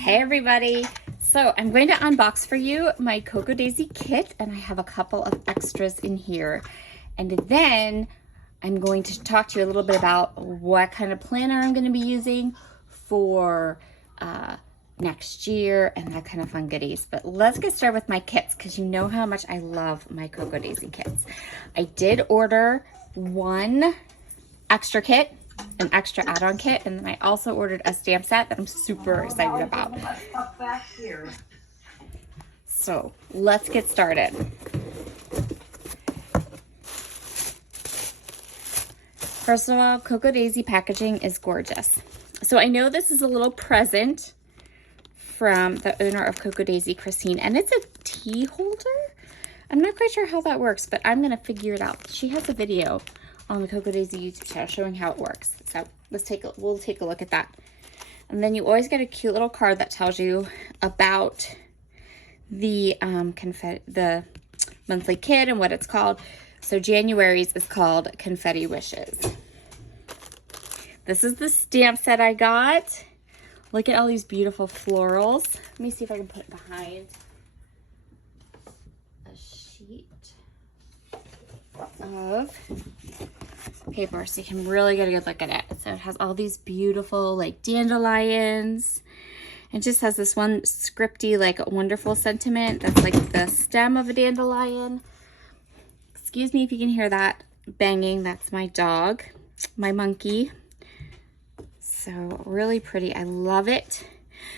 Hey everybody! So I'm going to unbox for you my Cocoa Daisy kit, and I have a couple of extras in here. And then I'm going to talk to you a little bit about what kind of planner I'm going to be using for next year and that kind of fun goodies. But let's get started with my kits, because you know how much I love my Cocoa Daisy kits. I did order one extra kit, an extra add-on kit, and then I also ordered a stamp set that I'm super excited about. So let's get started. First of all, Cocoa Daisy packaging is gorgeous. So I know this is a little present from the owner of Cocoa Daisy, Christine, and it's a tea holder. I'm not quite sure how that works, but I'm gonna figure it out. She has a video on the Cocoa Daisy YouTube channel showing how it works. So we'll take a look at that. And then you always get a cute little card that tells you about the the monthly kit and what it's called. So January's is called Confetti Wishes. This is the stamp set I got. Look at all these beautiful florals. Let me see if I can put it behind a sheet of paper so you can really get a good look at it. So it has all these beautiful like dandelions. It just has this one scripty like wonderful sentiment that's like the stem of a dandelion. Excuse me if you can hear that banging. That's my dog, my monkey. So really pretty. I love it.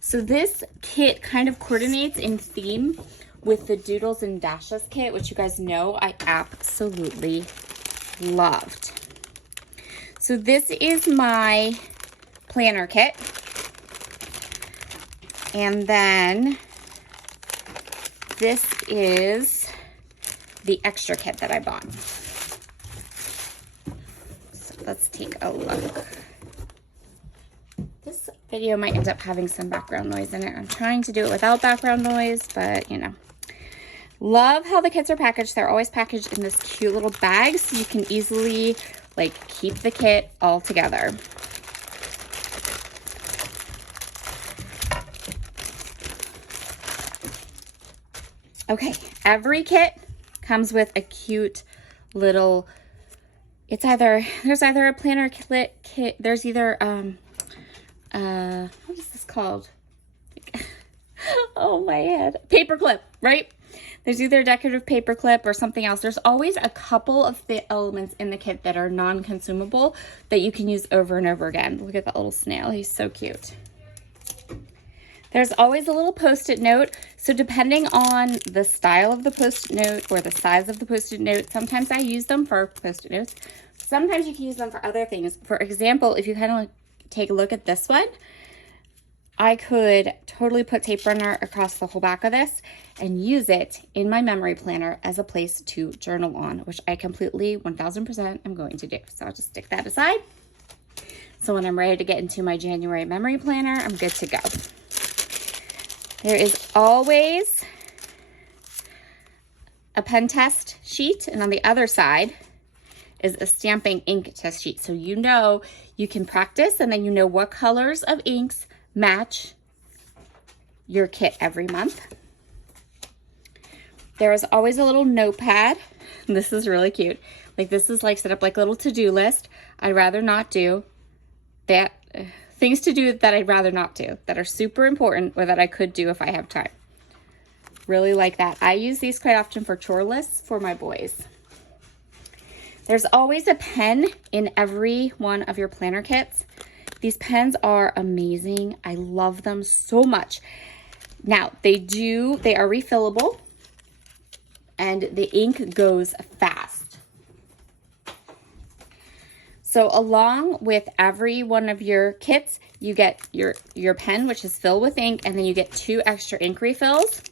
So this kit kind of coordinates in theme with the Doodles and Dashes kit, which you guys know I absolutely loved. So this is my planner kit. And then this is the extra kit that I bought. So let's take a look. This video might end up having some background noise in it. I'm trying to do it without background noise, but you know. Love how the kits are packaged. They're always packaged in this cute little bag, so you can easily like keep the kit all together. Okay, every kit comes with a cute little, there's either a planner kit, there's either, what is this called? Oh, my head. Paper clip, right? There's either a decorative paper clip or something else. There's always a couple of the elements in the kit that are non-consumable that you can use over and over again. Look at that little snail. He's so cute. There's always a little Post-it note. So depending on the style of the Post-it note or the size of the Post-it note, sometimes I use them for Post-it notes. Sometimes you can use them for other things. For example, if you kind of take a look at this one, I could totally put tape runner across the whole back of this and use it in my memory planner as a place to journal on, which I completely 1000% am going to do. So I'll just stick that aside. So when I'm ready to get into my January memory planner, I'm good to go. There is always a pen test sheet, and on the other side is a stamping ink test sheet. So you know you can practice, and then you know what colors of inks match your kit every month. There is always a little notepad. This is really cute. Like this is like set up like a little to-do list. I'd rather not do that. Things to do that I'd rather not do that are super important or that I could do if I have time. Really like that. I use these quite often for chore lists for my boys. There's always a pen in every one of your planner kits. These pens are amazing. I love them so much. Now, they are refillable and the ink goes fast. So along with every one of your kits, you get your pen, which is filled with ink, and then you get 2 extra ink refills.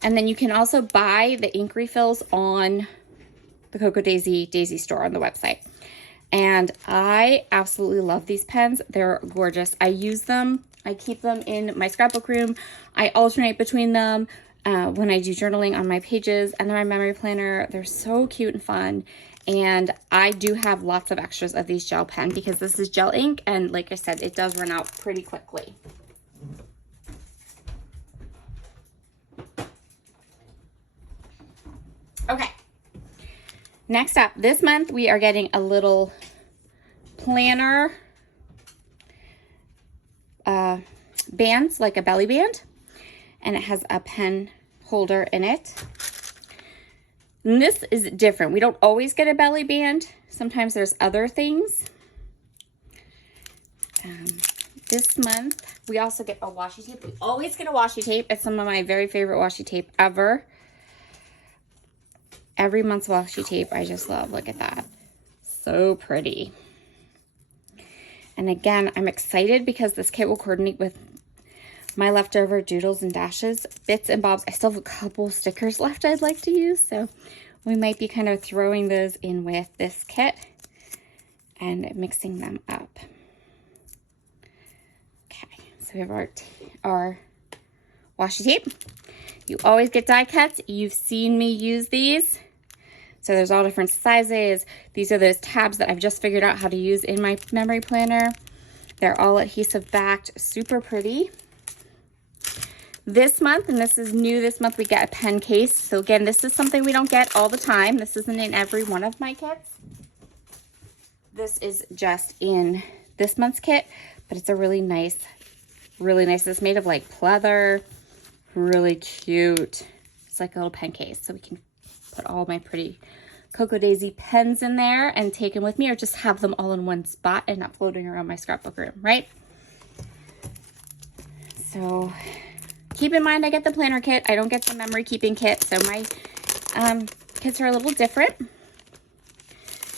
And then you can also buy the ink refills on the Cocoa Daisy store on the website. And I absolutely love these pens. They're gorgeous. I use them. I keep them in my scrapbook room. I alternate between them when I do journaling on my pages and then my memory planner. They're so cute and fun. And I do have lots of extras of these gel pen because this is gel ink, and like I said, it does run out pretty quickly. Next up, this month we are getting a little planner bands, like a belly band, and it has a pen holder in it. And this is different. We don't always get a belly band. Sometimes there's other things. This month we also get a washi tape. We always get a washi tape. It's some of my very favorite washi tape ever. Every month's washi tape I just love. Look at that. So pretty. And again, I'm excited because this kit will coordinate with my leftover doodles and dashes, bits and bobs. I still have a couple stickers left I'd like to use, so we might be kind of throwing those in with this kit and mixing them up. Okay, so we have our washi tape. You always get die cuts. You've seen me use these. So there's all different sizes. These are those tabs that I've just figured out how to use in my memory planner. They're all adhesive backed, super pretty. This month, and this is new this month, we get a pen case. So again, this is something we don't get all the time. This isn't in every one of my kits. This is just in this month's kit, but it's a really nice. It's made of like pleather, really cute. It's like a little pen case, so we can put all my pretty Cocoa Daisy pens in there and take them with me, or just have them all in one spot and not floating around my scrapbook room, right? So keep in mind, I get the planner kit. I don't get the memory keeping kit, so my kits are a little different.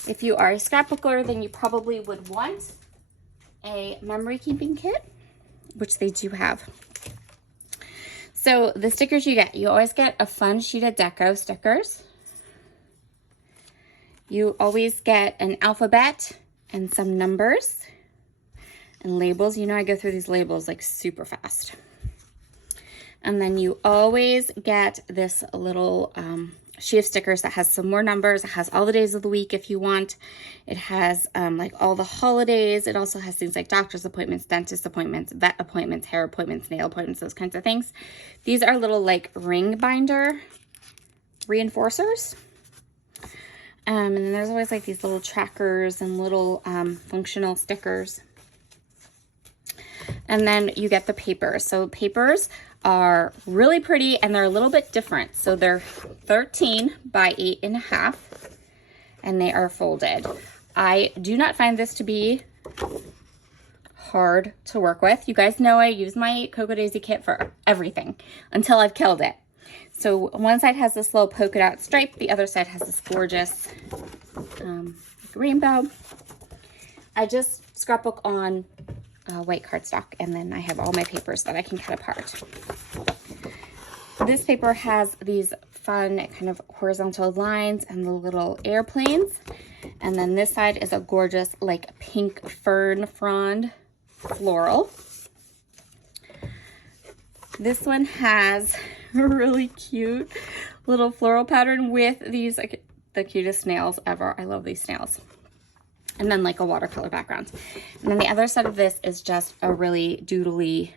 If you are a scrapbooker, then you probably would want a memory keeping kit, which they do have. So the stickers you always get a fun sheet of deco stickers. You always get an alphabet and some numbers and labels. You know, I go through these labels like super fast. And then you always get this little sheet of stickers that has some more numbers. It has all the days of the week if you want. It has like all the holidays. It also has things like doctor's appointments, dentist appointments, vet appointments, hair appointments, nail appointments, those kinds of things. These are little like ring binder reinforcers. And then there's always like these little trackers and little functional stickers. And then you get the papers. So papers are really pretty and they're a little bit different. So they're 13 by 8.5 and they are folded. I do not find this to be hard to work with. You guys know I use my Cocoa Daisy kit for everything until I've killed it. So one side has this little polka dot stripe, the other side has this gorgeous rainbow. I just scrapbook on white cardstock, and then I have all my papers that I can cut apart. This paper has these fun kind of horizontal lines and the little airplanes, and then this side is a gorgeous like pink fern frond floral. This one has a really cute little floral pattern with these like the cutest snails ever. I love these snails. And then like a watercolor background. And then the other side of this is just a really doodly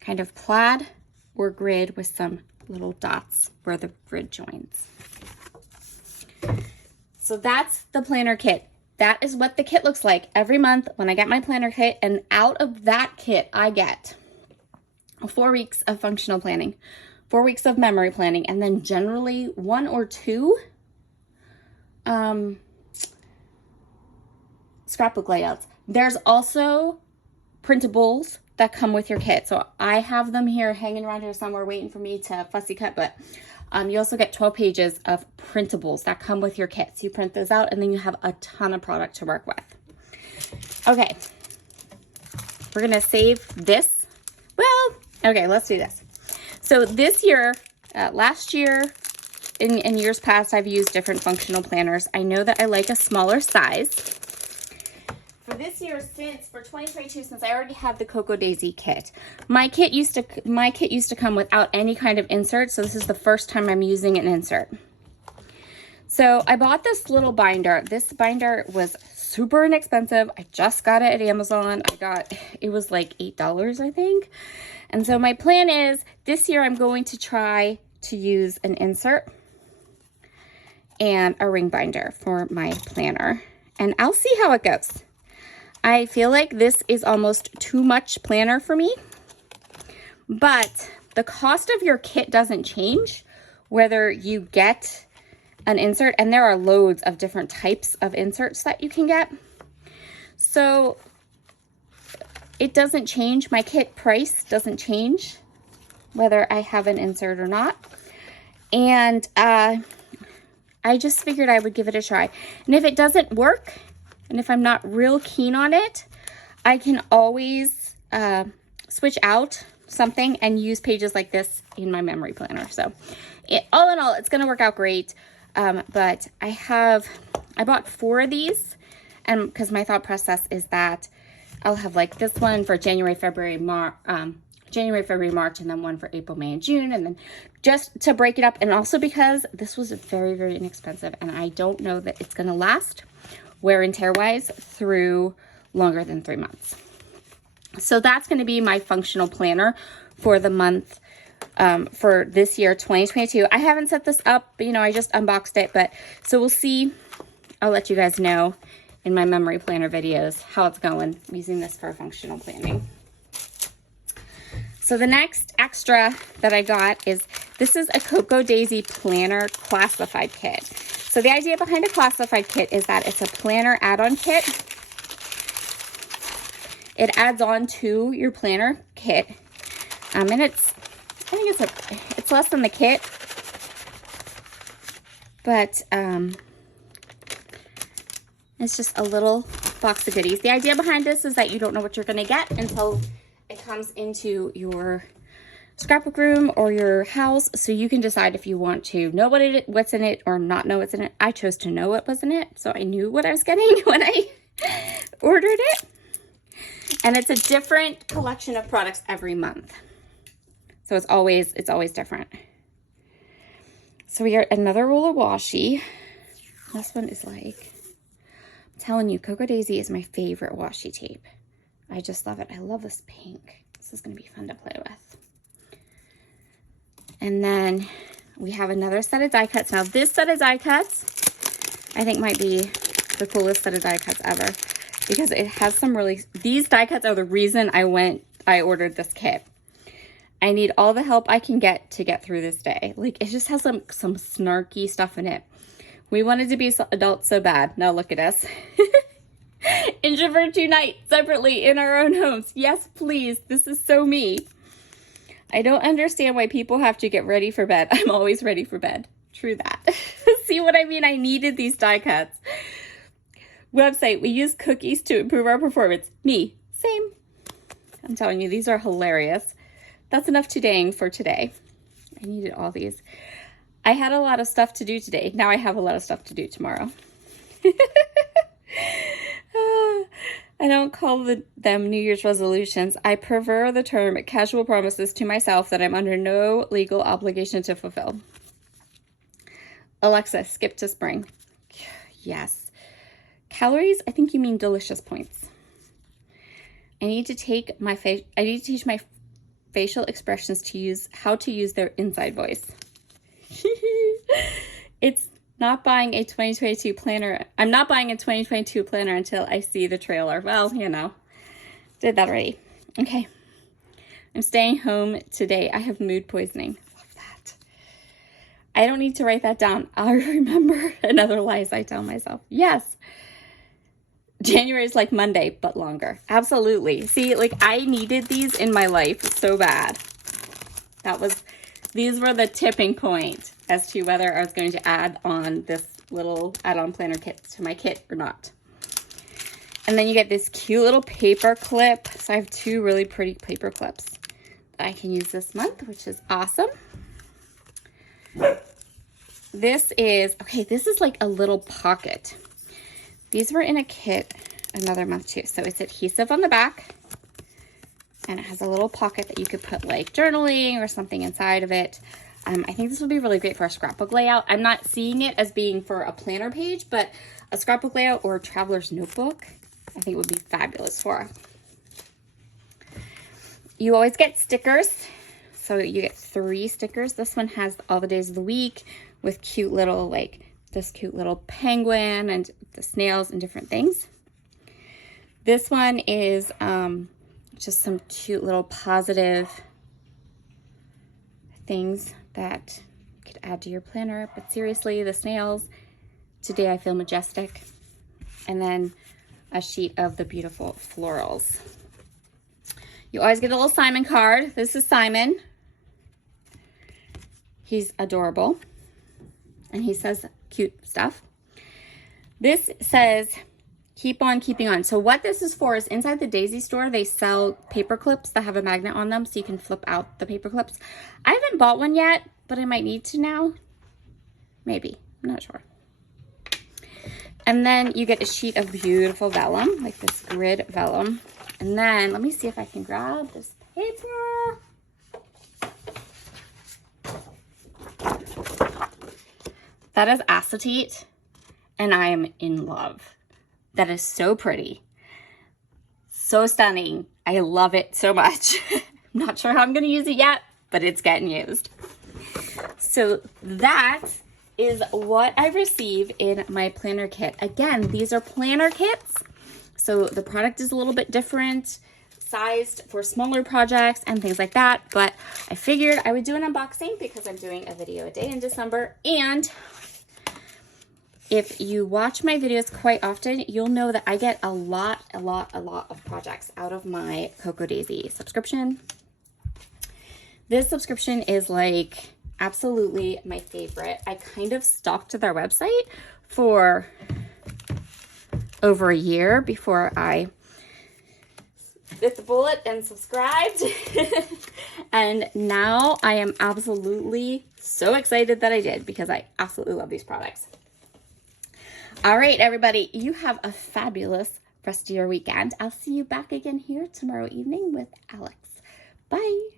kind of plaid or grid with some little dots where the grid joins. So that's the planner kit. That is what the kit looks like every month when I get my planner kit. And out of that kit, I get 4 weeks of functional planning, 4 weeks of memory planning, and then generally 1 or 2 scrapbook layouts. There's also printables that come with your kit. So I have them here hanging around here somewhere waiting for me to fussy cut, but you also get 12 pages of printables that come with your kit. So you print those out and then you have a ton of product to work with. Okay, we're gonna save this. Well, okay, let's do this. So this year, last year, in years past, I've used different functional planners. I know that I like a smaller size. For this year, for 2022, since I already have the Cocoa Daisy kit, my kit used to come without any kind of insert, so this is the first time I'm using an insert. So I bought this little binder. This binder was super inexpensive. I just got it at Amazon. It was like $8, I think. And so my plan is this year I'm going to try to use an insert. and a ring binder for my planner. And I'll see how it goes. I feel like this is almost too much planner for me, but the cost of your kit doesn't change whether you get an insert, and there are loads of different types of inserts that you can get. So it doesn't change. My kit price doesn't change whether I have an insert or not. And I just figured I would give it a try. And if it doesn't work, and if I'm not real keen on it, I can always switch out something and use pages like this in my memory planner. So all in all, it's going to work out great. But I bought 4 of these, and because my thought process is that I'll have like this one for January, February, March, and then one for April, May, and June, and then just to break it up. And also because this was very, very inexpensive, and I don't know that it's going to last wear and tear wise through longer than 3 months. So that's going to be my functional planner for the month for this year, 2022. I haven't set this up, I just unboxed it, but so we'll see. I'll let you guys know in my memory planner videos how it's going using this for functional planning. So the next extra that I got is, this is a Cocoa Daisy planner classified kit. So the idea behind a classified kit is that it's a planner add-on kit. It adds on to your planner kit. And I think it's less than the kit, but it's just a little box of goodies. The idea behind this is that you don't know what you're going to get until it comes into your scrapbook room or your house, so you can decide if you want to know what's in it or not know what's in it. I chose to know what was in it, so I knew what I was getting when I ordered it. And it's a different collection of products every month, so it's always different. So we got another roll of washi. This one is like, I'm telling you, Cocoa Daisy is my favorite washi tape. I just love it. I love this pink. This is going to be fun to play with. And then we have another set of die cuts. Now this set of die cuts, I think might be the coolest set of die cuts ever, because it has some really, these die cuts are the reason I ordered this kit. I need all the help I can get to get through this day. Like, it just has some snarky stuff in it. We wanted to be adults so bad. Now look at us. Introvert unite separately in our own homes. Yes, please. This is so me. I don't understand why people have to get ready for bed. I'm always ready for bed. True that. See what I mean? I needed these die cuts. Website, we use cookies to improve our performance. Me, same. I'm telling you, these are hilarious. That's enough today for today. I needed all these. I had a lot of stuff to do today. Now I have a lot of stuff to do tomorrow. I don't call them New Year's resolutions. I prefer the term casual promises to myself that I'm under no legal obligation to fulfill. Alexa, skip to spring. Yes. Calories, I think you mean delicious points. I need to teach my facial expressions to how to use their inside voice. It's not buying a 2022 planner. I'm not buying a 2022 planner until I see the trailer. Well, did that already. Okay. I'm staying home today. I have mood poisoning. Love that. I don't need to write that down. I'll remember another lies I tell myself. Yes. January is like Monday, but longer. Absolutely. See, like, I needed these in my life so bad. These were the tipping point as to whether I was going to add on this little add-on planner kit to my kit or not. And then you get this cute little paper clip. So I have 2 really pretty paper clips that I can use this month, which is awesome. This is like a little pocket. These were in a kit another month too. So it's adhesive on the back, and it has a little pocket that you could put like journaling or something inside of it. I think this would be really great for a scrapbook layout. I'm not seeing it as being for a planner page, but a scrapbook layout or a traveler's notebook, I think would be fabulous for. You always get stickers. So you get 3 stickers. This one has all the days of the week with cute little like this cute little penguin and the snails and different things. This one is just some cute little positive things that you could add to your planner. But seriously, the snails, today I feel majestic. And then a sheet of the beautiful florals. You always get a little Simon card. This is Simon. He's adorable. And he says cute stuff. This says, keep on keeping on. So what this is for is inside the Daisy store, they sell paper clips that have a magnet on them so you can flip out the paper clips. I haven't bought one yet, but I might need to now. Maybe, I'm not sure. And then you get a sheet of beautiful vellum, like this grid vellum. And then let me see if I can grab this paper. That is acetate, and I am in love. That is so pretty. So stunning. I love it so much. I'm not sure how I'm gonna use it yet, but it's getting used. So that is what I receive in my planner kit. Again, these are planner kits, so the product is a little bit different, sized for smaller projects and things like that, but I figured I would do an unboxing because I'm doing a video a day in December. And if you watch my videos quite often, you'll know that I get a lot of projects out of my Cocoa Daisy subscription. This subscription is like absolutely my favorite. I kind of stalked their website for over a year before I bit the bullet and subscribed. And now I am absolutely so excited that I did because I absolutely love these products. All right, everybody, you have a fabulous rest of your weekend. I'll see you back again here tomorrow evening with Alex. Bye.